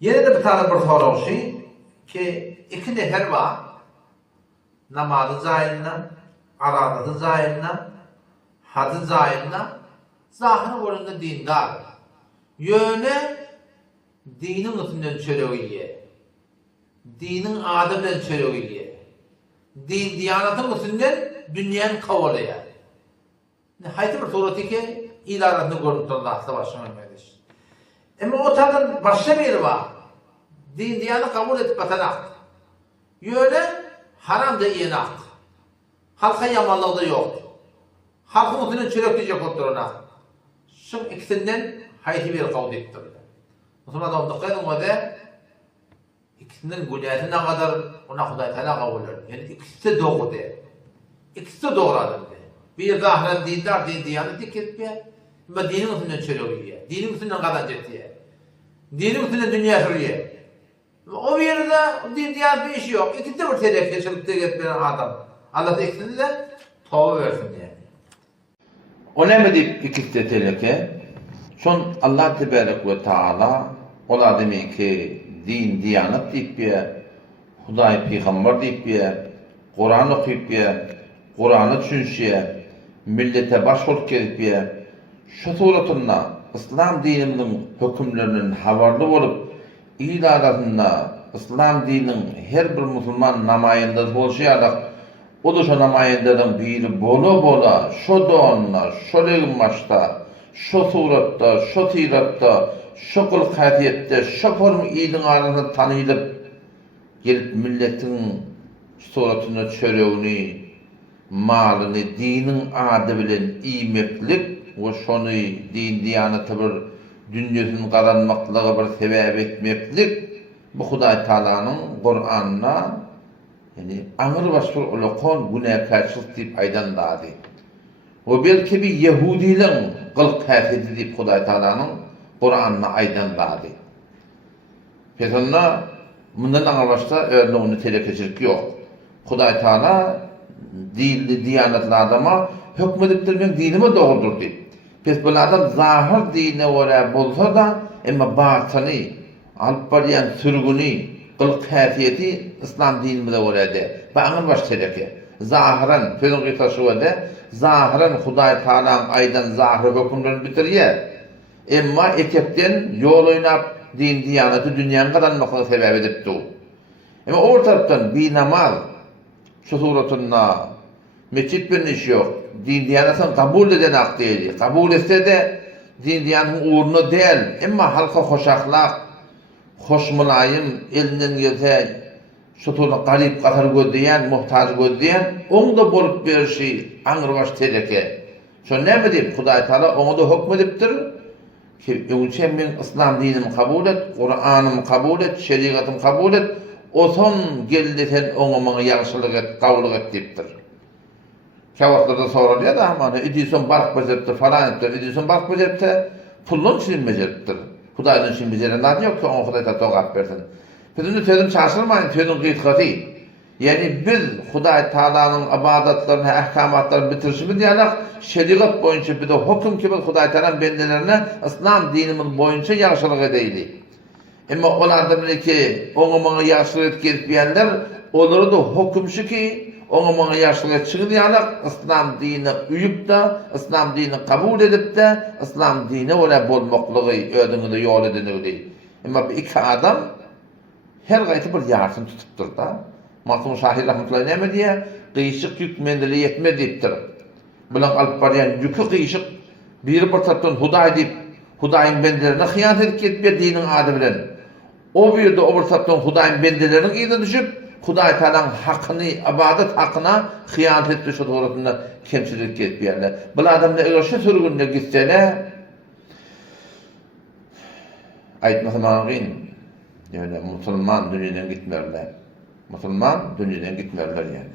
Yine de bir tane bir soru şey ki iki nefer var. Namazı zahirinden, aradatı zahirinden, hadı zahirinden, zahiri orunda dindar. Yöne dinin üstünden çöreğiye, dinin adımdan çöreğiye, din diyanatın üstünden dünyanın kavalaya. Haydi bir sureti ki ilaratını görüntü Allah'ta başına ölmelidir. Ama o tarzın başka bir var. Din diyanı kabul edip batanak. Yöne haram da iyinak. Halka yamanlığı da yok. Halkın üstünden çörek diyecek oturuna. Şu ikisinden haydi bir kavd ettir. Müslüman olduklarının o da ikisinin günahına kadar ona Huday Teala kabul eder. Yani ikisi doğru de. İkisi doğru adam de. Bir zahiren dindar din diyanı dik etmiyor. Ama dinin üstünden çörek yiyor. Dinin üstünden kazanç ediyor. Dinin üstünden dünya sürüyor. O bir yerde din diyanı bir işi yok. İkisi de bir tehlike çılıkta gitmeyen adam. Allah da ikisini de tövbe versin yani. O ne mi deyip ikisi de tehlike? Son Allah Tebarek ve Teala ola demek ki din, diyanat deyip bir, Huday Peygamber deyip bir, Kur'an okuyup bir, Kur'an'ı düşünşeye, millete başvurt gelip bir, şu suratında İslam dininin hükümlerinin havarlı olup, ilarasında İslam dininin her bir Müslüman namayendesi olşayarak, o da şu namayendelerin biri bola, şu doğanla, şu legmaçta, şu suratta, şu siratta, şu kılkatiyette, şu formu iyiliğin arasında tanıyılıp, gelip milletin suratına çöreğini, malını, dinin adı bilen iymeklik, o şonu din diyanatı bir dünyasının kazanmaklığı bir sebep etmeklik, bu Huday Teala'nın Kur'an'ına yani amr vasfı olakon günahkarçılık deyip aydan dadı. O belki bir Yahudi'nin kılk kafeti deyip Huday Teala'nın Kur'an'ına aydan dadı. Peşinde bundan anlaşta öyle onu telekeçilik yok. Huday Teala dilli, diyanetli adama hükmedip ben dinime doğrudur deyip. Pes bu adam zahir dine oraya bulsa da ama batını, alıp barayan sürgünü, kılık kafiyeti İslam dinimize oraya de. Bağın baş teleke. Zahiren, fezun kıtası de, zahiren Huday Teala'nın aydan zahir hükümlerini bitiriyor. Ama etekten yol oynap din diyaneti dünyanın kazanmaklığı sebep edipti o. Ama ortadan bir namaz, şu suratında meçit bir iş yok. Din diyanetini kabul eden hak değil. Kabul etse de din diyanetinin uğruna değil. Ama halka hoş ahlak, hoş mülayim, elinden gelse şu turda garip qatar gözleyen, muhtaç gözleyen, onu da bolup bir şey, anırbaş teleke. Şu ne mi deyip Huday Teala onu da hükmediptir. Ki ölçem ben İslam dinimi kabul et, Kur'an'ımı kabul et, şeriatımı kabul et, o son geldi sen onu bana yaxşılık et, kavuluk et deyiptir. Kavaklarda soruluyor da ama Edison bark beceripti falan ettir, Edison bark beceripti, pullun için beceriptir. Huday'ın için becerilen yok ki onu Huday Teala toqat versin. Bizim de sözüm şaşırmayın, sözüm kıytkatı. Yani biz Huday Teala'nın ibadatlarını, ahkamatlarını bitirişimi diyerek şeriat boyunca bir de hüküm gibi Huday Teala'nın bendelerine İslam dinimiz boyunca yaxşılık edeydi. Ama onlardan biri ki onu bana yaxşılık etmeyenler onları da hükümşü ki onu bana yaxşılık çıkı diyerek İslam dinini üyüp de İslam dinini kabul edip de İslam dinini oraya bolmaklığı ödünü de yol edinirdi. Ama iki adam her gayti bir yarısını tutuptur da. Masum Şahir Rahmetullahi Neme diye kıyışık yük mendili yetme deyiptir. Bulan alıp barayan yükü kıyışık bir taraftan Huday deyip Huday'ın bendilerine hıyanat edip gitme dinin adı bilen. O bir de o bir taraftan Huday'ın bendilerinin iyide düşüp Huday Teala'nın hakkını, ibadet hakkına hıyanat etme şu doğrusunda kemçilik gitmeyenler. Bu adam ne şu sürgünle gitseler ayetmesine yani Müslüman dünyadan gitmerler. Müslüman dünyadan gitmerler yani.